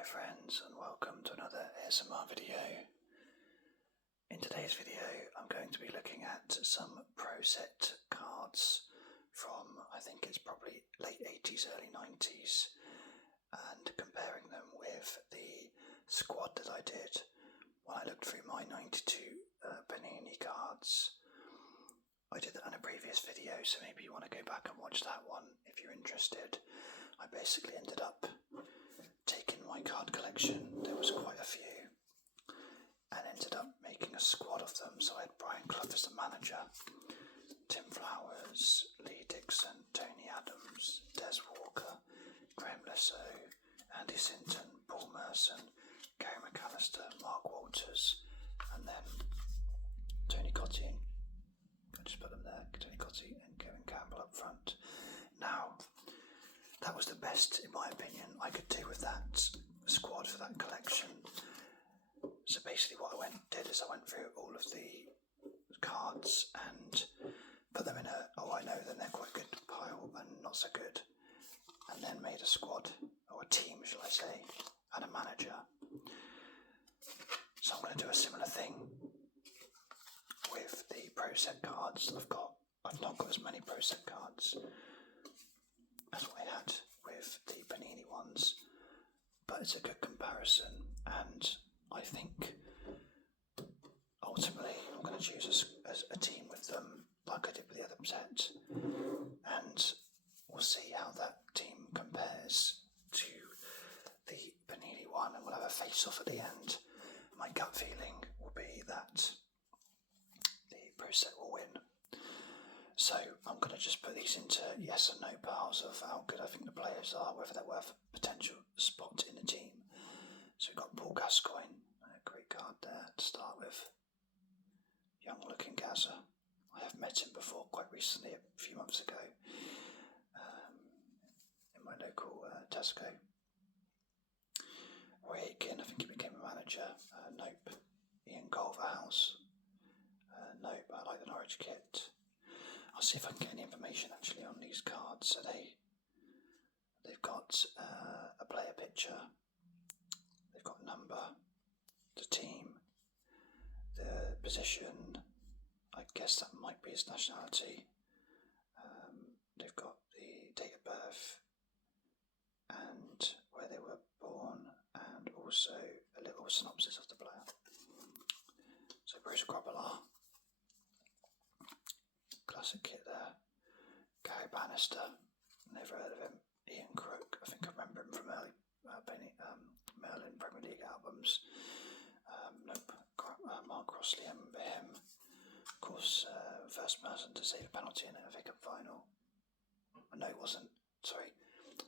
my friends, and welcome to another ASMR video. In today's video I'm going to be looking at some Pro Set cards from, I think it's probably late 80s, early 90s, and comparing them with the squad that I did when I looked through my 92 Panini cards. I did that in a previous video, so maybe you want to go back and watch that one if you're interested. I basically ended up taking my card collection, there was quite a few, and ended up making a squad of them. So I had Brian Clough as the manager, Tim Flowers, Lee Dixon, Tony Adams, Des Walker, Graham Lesso, Andy Sinton, Paul Merson, Gary McAllister, Mark Walters, and then Tony Cottee. I just put them there, Tony Cottee and Kevin Campbell up front. Now, that was the best, in my opinion, I could do with that squad for that collection. So basically what I did is I went through all of the cards and put them in a, I know them, they're quite good pile and not so good, and then made a squad, or a team shall I say, and a manager. So I'm going to do a similar thing with the Pro Set cards I've not got as many Pro Set cards as what I had with the Panini ones, but it's a good comparison, and I think ultimately I'm going to choose a team with them like I did with the other set, and we'll see how that team compares to the Panini one, and we'll have a face-off at the end. My gut feeling will be that the Pro Set will win. So I'm going to just put these into yes and no piles of how good I think the players are, whether they're worth a potential spot in the team. So we've got Paul Gascoigne, a great card there to start with. Young looking Gaza. I have met him before quite recently, a few months ago, in my local Tesco. Roy Aitken, I think he became a manager. Nope. Ian Culverhouse. Nope, I like the Norwich kit. I'll see if I can get any information actually on these cards. So they've got a player picture, they've got number, the team, the position, I guess that might be his nationality, they've got the date of birth and where they were born, and also a little synopsis of the player. So Bruce Grobbelaar, classic kit there. Gary Bannister, never heard of him. Ian Crook, I think I remember him from early Merlin Premier League albums. Nope. Mark Crossley, I remember him. Of course, first person to save a penalty in a FA Cup final. No, it wasn't. Sorry.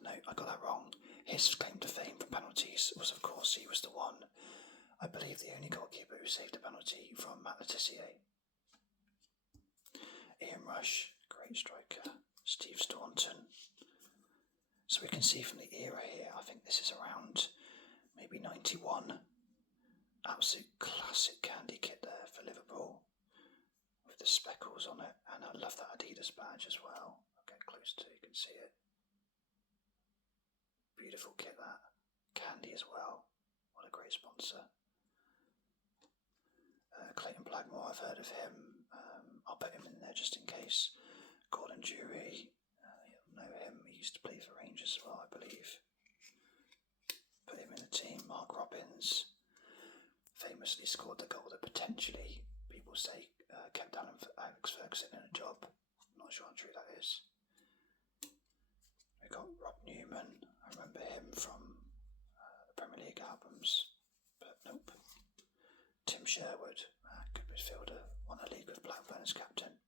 No, I got that wrong. His claim to fame for penalties was, of course, he was the one, I believe, the only goalkeeper who saved a penalty from Matt Letitia. Ian Rush, great striker. Steve Staunton. So we can see from the era here, I think this is around maybe 91. Absolute classic candy kit there for Liverpool with the speckles on it, and I love that Adidas badge as well. I'll get close to you can see it. Beautiful kit that. Candy as well. What a great sponsor. Clayton Blackmore, I've heard of him. I'll put him in there just in case. Gordon Jury, you'll know him. He used to play for Rangers as well, I believe. Put him in the team. Mark Robbins famously scored the goal that potentially, people say, kept Alex Ferguson in a job. I'm not sure how true that is. We got Rob Newman. I remember him from the Premier League albums, but nope. Tim Sherwood, good midfielder, won a league with Blackburn as captain.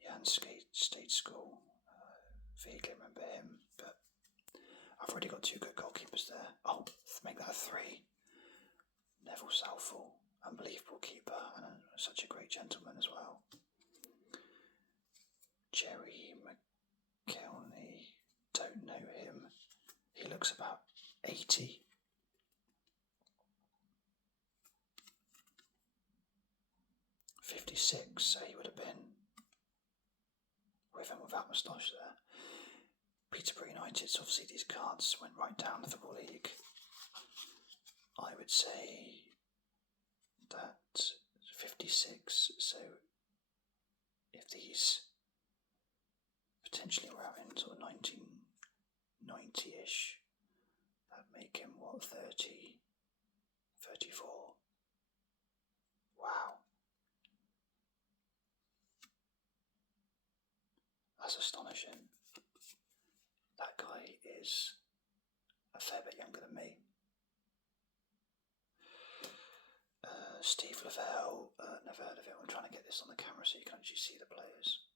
Jan State School, vaguely remember him, but I've already got two good goalkeepers there. Oh, make that a 3. Neville Southall, unbelievable keeper, and such a great gentleman as well. Jerry McKelney, don't know him. He looks about 80. So he would have been with and without moustache there. Peterborough United, so obviously these cards went right down the Football League. I would say that 56, so if these potentially were out in sort of 1990-ish, that'd make him, what, 30, 34? Wow. That's astonishing. That guy is a fair bit younger than me. Steve Lavelle, never heard of him. I'm trying to get this on the camera so you can actually see the players.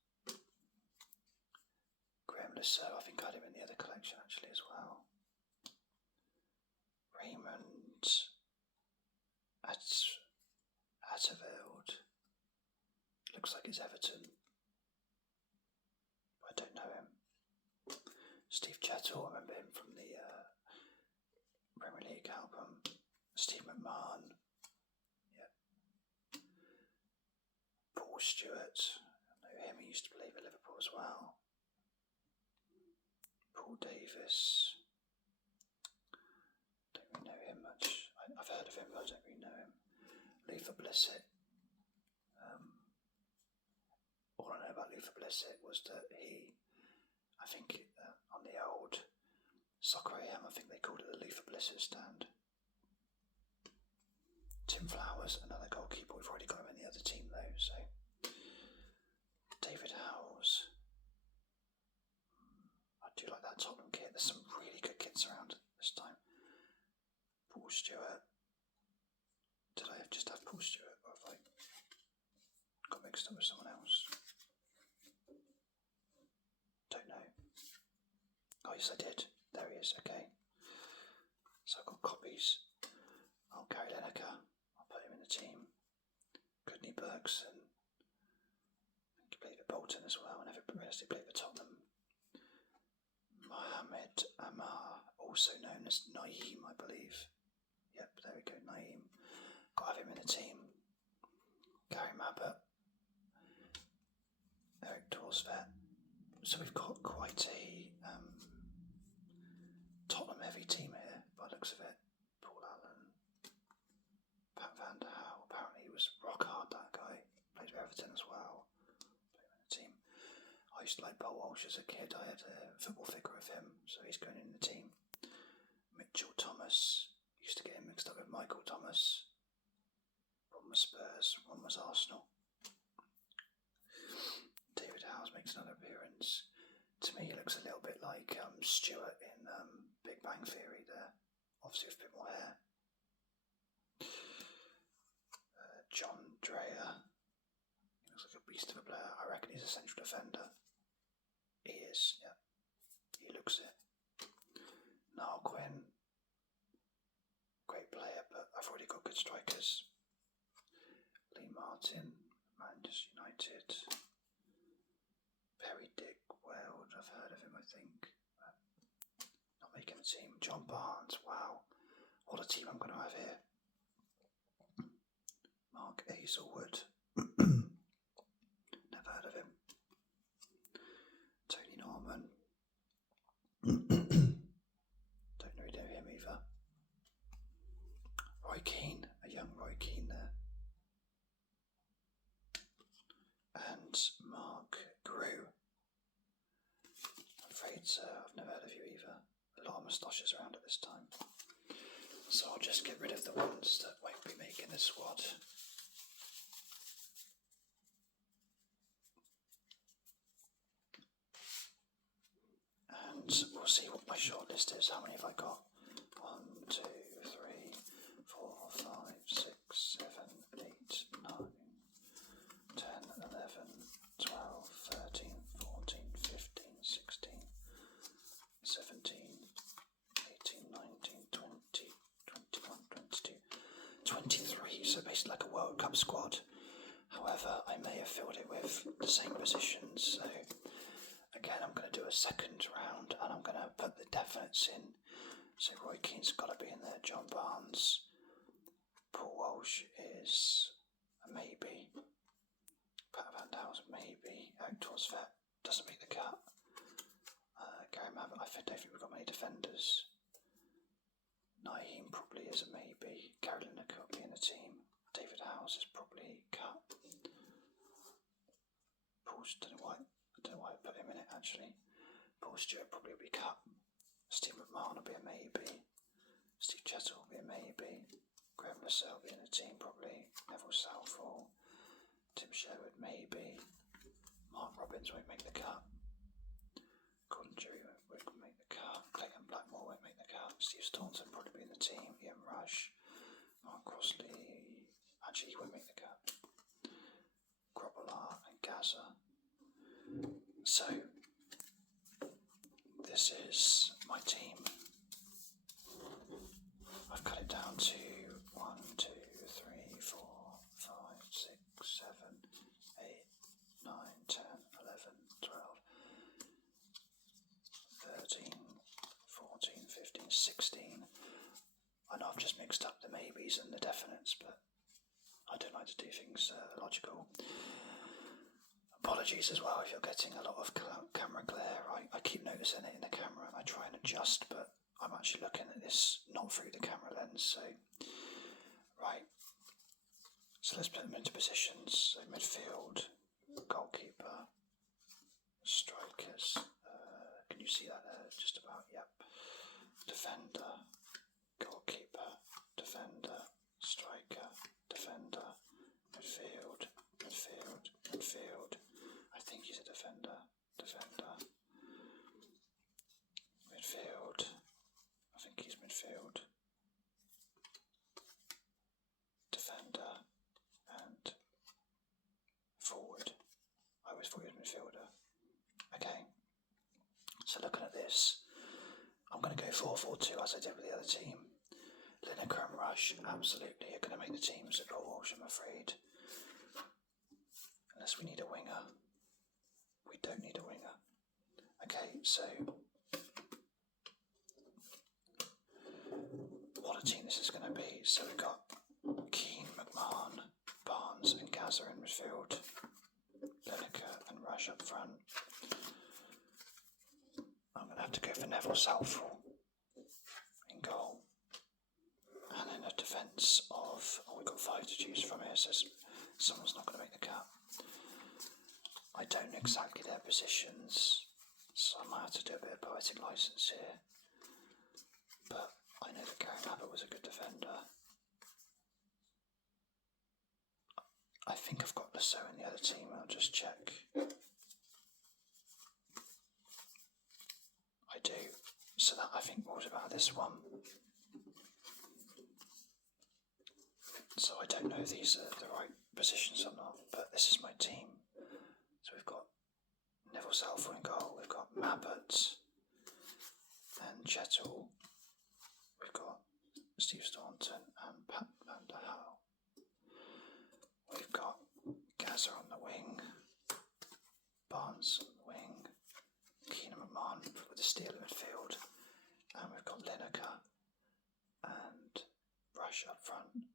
Graham Lissow, I think I had him in the other collection actually as well. Raymond Atterveld, looks like it's Everton. I don't know him. Steve Chettle, I remember him from the Premier League album. Steve McMahon. Paul Stewart, I know him, he used to play for Liverpool as well. Paul Davis, don't really know him much. I've heard of him, but I don't really know him. Luther Blissett. All I know about Luther Blissett was that I think on the old Soccer AM, I think they called it the Luther Blissett stand. Tim Flowers, another goalkeeper. We've already got him in the other team though, so. David Howes. I do like that Tottenham kit. There's some really good kits around this time. Paul Stewart. Did I just have Paul Stewart, or have I got mixed up with someone else? Don't know. Oh yes, I did. There he is. Okay. So I've got copies. Oh, Gary Lineker. I'll put him in the team. Goodney Bergson. He played for Bolton as well. I never realised he played for Tottenham. Mohamed Amar, also known as Naeem, I believe. Yep, there we go, Naeem. Got to have him in the team. Gary Mabbott. Eric Torsvet. So we've got quite a Tottenham heavy team here, by the looks of it. Paul Allen. Pat Van der Hau. Apparently he was rock hard, that guy. Played for Everton as well. Played in the team. I used to like Paul Walsh as a kid. I had a football figure of him, so he's going in the team. Mitchell Thomas. Used to get him mixed up with Michael Thomas. One was Spurs, one was Arsenal. David Howes makes another appearance. To me, he looks a little bit like Stewart in Big Bang Theory there. Obviously with a bit more hair. John Dreyer. He looks like a beast of a player. I reckon he's a central defender. He is, yeah. He looks it. Niall Quinn. Great player, but I've already got good strikers. Lee Martin, Manchester United. Perry Dick Weld, I've heard of him, I think. Not making the team. John Barnes, wow. What a team I'm going to have here. Mark Hazelwood. Never heard of him. Tony Norman. Don't really know him either. Roy Keane, a young Roy Keane there. And Mark Grew. I'm afraid I've never heard of you either. A lot of moustaches around at this time. So I'll just get rid of the ones that won't be making the squad. And we'll see what my shortlist is. How many have I got? 1, 2, 3, 4, 5, 6, 7, 8, 9, 10, 11, 12, 13, 14, 15, 16, 17, 18, 19, 20, 21, 22, 23. So basically like a World Cup squad. However, I may have filled it with the same positions. So again, I'm going to do a second round and I'm going to put the definites in. So Roy Keane's got to be in there. John Barnes. Paul Walsh is a maybe. Pat Van Daal's maybe. Eric Torsvet doesn't make the cut. Gary Mabbott, I don't think we've got many defenders. Naeem probably is a maybe. Gary Lineker will be in the team. David Howes is probably cut. Paul, I don't know why I put him in it actually. Paul Stewart probably will be cut. Steve McMahon will be a maybe. Steve Chettle will be a maybe. Graham Lascelles will be in the team probably. Neville Southall. Tim Sherwood maybe. Mark Robbins won't make the cut. Gordon Jury won't make the cut. Clayton Blackmore won't make the cut. Steve Staunton will probably be in the team. Ian Rush. Mark Crossley. Actually, he won't make the cut. Grobbelaar and Gaza. So, this is my team. I've cut it down to 1, 2, 3, 4, 5, 6, 7, 8, 9, 10, 11, 12, 13, 14, 15, 16. I know I've just mixed up the maybes and the definites, but I don't like to do things logical. Apologies as well if you're getting a lot of camera glare. I keep noticing it in the camera and I try and adjust, but I'm actually looking at this not through the camera lens. So, right. So let's put them into positions. So midfield, goalkeeper, strikers. Can you see that there? Just about, yep. Defender, goalkeeper, defender, striker, defender, midfield, midfield, midfield. I think he's a defender, midfield. I think he's midfield, defender, and forward. I always thought he was midfielder. Okay, so looking at this, I'm going to go 4-4-2 as I did with the other team. Lineker and Rush absolutely are going to make the teams at Lord Walsh, I'm afraid. Unless we need a winger. We don't need a winger. Okay, so what a team this is going to be. So we've got Keane, McMahon, Barnes and Gaza in midfield. Lineker and Rush up front. I'm going to have to go for Neville Southall in goal. And then a defence of, we've got 5 to choose from here, so someone's not going to make the cut. I don't know exactly their positions, so I might have to do a bit of poetic licence here. But I know that Gary Abbott was a good defender. I think I've got Lascelles in the other team, I'll just check. I do. So that I think was about this one. So I don't know if these are the right positions or not, but this is my team. So we've got Neville Southall in goal, we've got Mabbott and Chettle, we've got Steve Staunton and Pat van der Hau. We've got Gaza on the wing, Barnes on the wing, Keane and McMahon with the steel midfield, and we've got Lineker and Rush up front.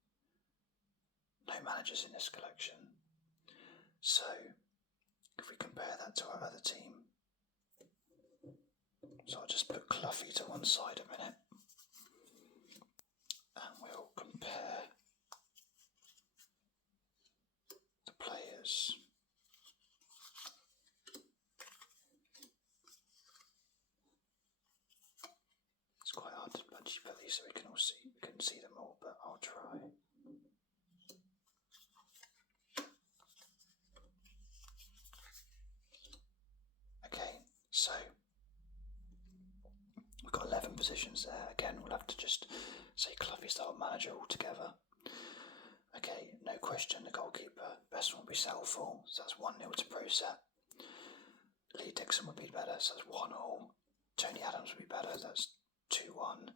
No managers in this collection. So, if we compare that to our other team, so I'll just put Cloughie to one side a minute, and we'll compare the players. It's quite hard to budgie put these so we can see them all, but I'll try. Okay, so we've got 11 positions there. Again, we'll have to just say Cloughie's the whole manager altogether. Okay, no question, the goalkeeper. Best one will be Southall, so that's 1-0 to Proset. Lee Dixon would be better, so that's 1-1. Tony Adams would be better, that's 2-1.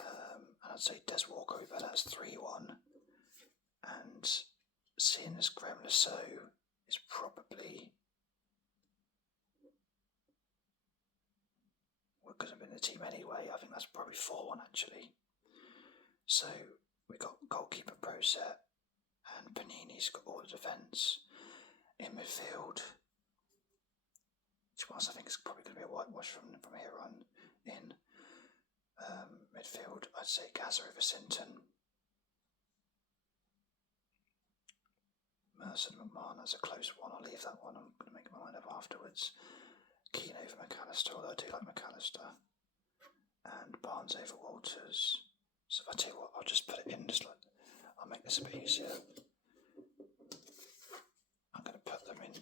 And I'd say Des Walker would be better, that's 3-1. And seeing as Graham Lascelles is probably because I'm in the team anyway, I think that's probably 4-1 actually. So we got goalkeeper Proset and Panini's got all the defence. In midfield, which I think is probably going to be a whitewash from here on in. Midfield, I'd say Gaza over Sinton. Merson McMahon, that's a close one. I'll leave that one. I'm going to make my mind up afterwards. Keane over McAllister, although I do like McAllister. And Barnes over Walters. So if I tell you what, I'll just put it in, I'll make this a bit easier. I'm going to put them in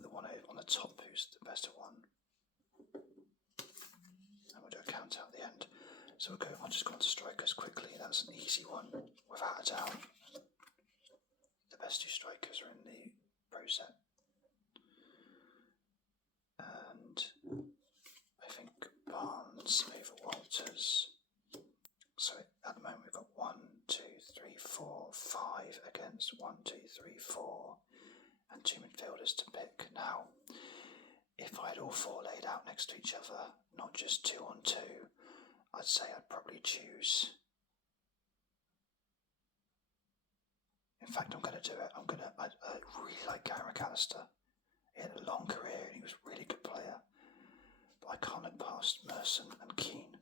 the one over on the top, who's the best one. And we'll do a count out at the end. So I'll just go on to strikers quickly. That's an easy one, without a doubt. The best two strikers are in the Pro set. And I think Barnes over Walters. So at the moment we've got 1, 2, 3, 4, 5 against 1, 2, 3, 4, and 2 midfielders to pick. Now, if I had all 4 laid out next to each other, not just 2 on 2, I'd say I'd probably choose. In fact, I'm going to do it. I really like Gary McAllister. He had a long career and he was a really good player. But I can't look past Merson and Keane.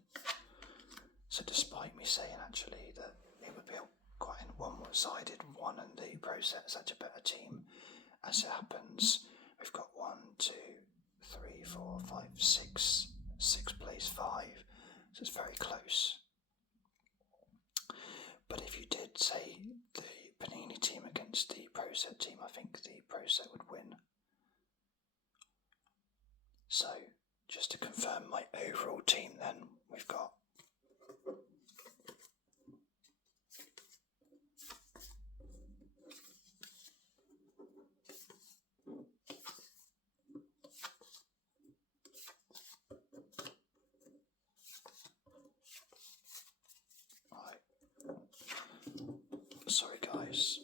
So despite me saying actually that it would be quite a one-sided one and the Pro set is such a better team, as it happens, we've got 1, 2, 3, 4, 5, 6. 6 plays 5, so it's very close. But if you did say the Panini team against the Pro set team, I think the Pro set would win. So, just to confirm my overall team then, we've got sorry guys.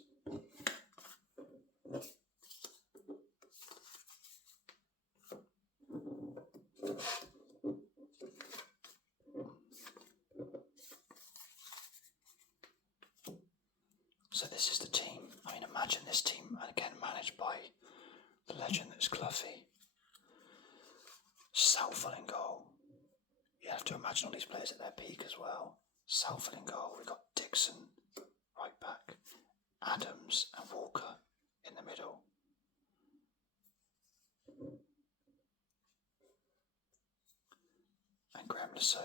So this is the team. I mean, imagine this team, and again managed by the legend that's Cloughie. Southall in goal. You have to imagine all these players at their peak as well. Southall in goal. We've got Dixon, right back, Adams and Walker in the middle. And Graham Lasso,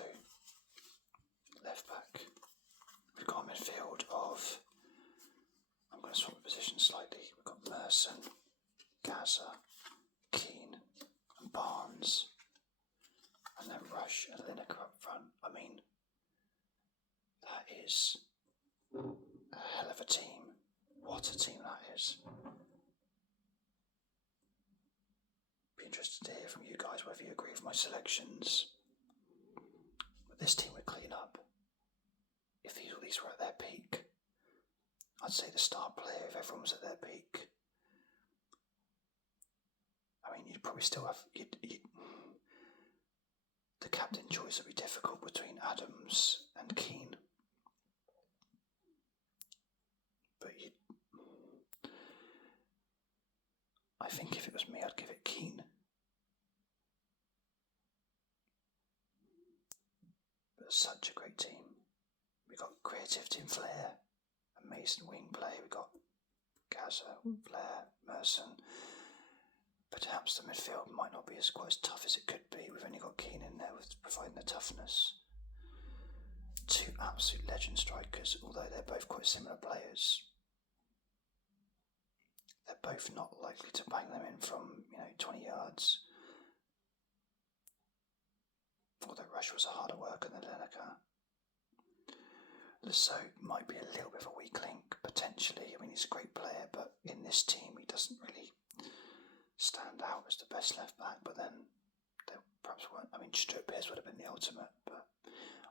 left back. We've got a midfield of, I'm going to swap the position slightly. We've got Merson, Gaza, Keane and Barnes. And then Rush and Lineker up front. I mean, that is a hell of a team. What a team that is. Be interested to hear from you guys whether you agree with my selections. But this team would clean up. If all these were at their peak, I'd say the star player, if everyone was at their peak, I mean, you'd probably still have, the captain choice would be difficult between Adams and Keane. But I think if it was me, I'd give it Keane. But such a great team. We've got creativity and flair, amazing wing play. We've got Gaza, Flair, Merson. Perhaps the midfield might not be quite as tough as it could be. We've only got Keane in there with providing the toughness. 2 absolute legend strikers, although they're both quite similar players. They're both not likely to bang them in from 20 yards. Although Rush was a harder worker than Lineker. Lasso might be a little bit of a weak link, potentially. I mean, he's a great player, but in this team he doesn't really stand out as the best left back. But then there perhaps weren't. I mean, Stuart Pearce would have been the ultimate, but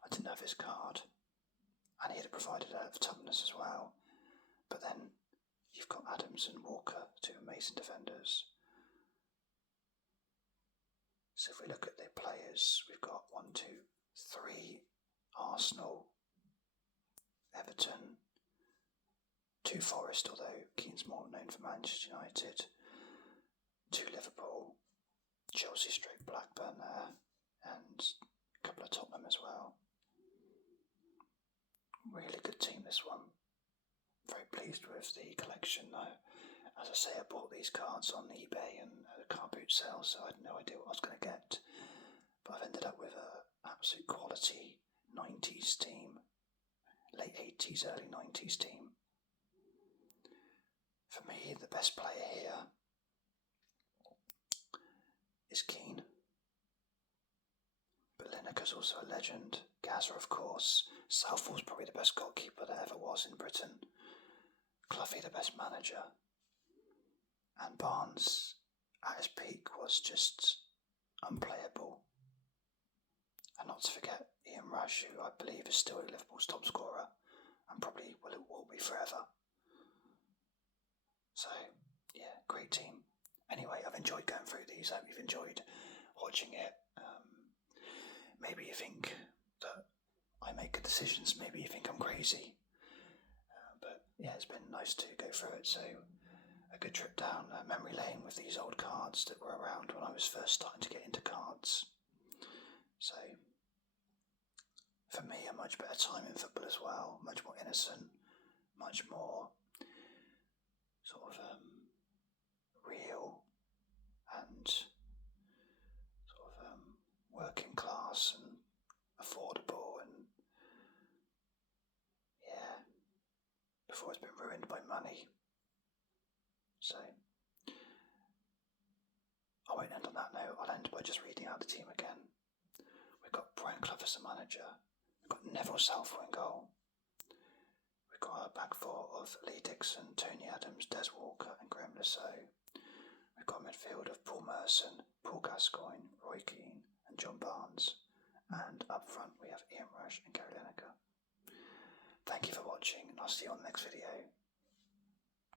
I didn't have his card, and he'd have provided a lot of toughness as well. But then you've got Adams and Walker, 2 amazing defenders. So if we look at the players, we've got 1, 2, 3 Arsenal, Everton, 2 Forest, although Keane's more known for Manchester United, 2 Liverpool, Chelsea straight Blackburn there, and a couple of Tottenham as well. Really good team, this one. Very pleased with the collection though. As I say, I bought these cards on eBay and at a car boot sale, so I had no idea what I was going to get. But I've ended up with an absolute quality 90s team, late 80s, early 90s team. For me, the best player here is Keane. But Lineker's also a legend. Gazza, of course. Southall's probably the best goalkeeper there ever was in Britain. Cloughie, the best manager. And Barnes, at his peak, was just unplayable. And not to forget Ian Rush, who I believe is still Liverpool's top scorer, and probably will be forever. So, yeah, great team. Anyway, I've enjoyed going through these. I hope you've enjoyed watching it. Maybe you think that I make good decisions. Maybe you think I'm crazy. But yeah, it's been nice to go through it. So, a good trip down memory lane with these old cards that were around when I was first starting to get into cards. So, for me, a much better time in football as well. Much more innocent. Much more sort of real and sort of working class and affordable, and yeah, before it's been ruined by money. So I won't end on that note. I'll end by just reading out the team again. We've got Brian Clough as the manager. We've got Neville Southall in goal. We've got a back four of Lee Dixon, Tony Adams, Des Walker and Graham Lasso. We've got a midfield of Paul Merson, Paul Gascoigne, Roy Keane and John Barnes. And up front we have Ian Rush and Gary Lineker. Thank you for watching, and I'll see you on the next video.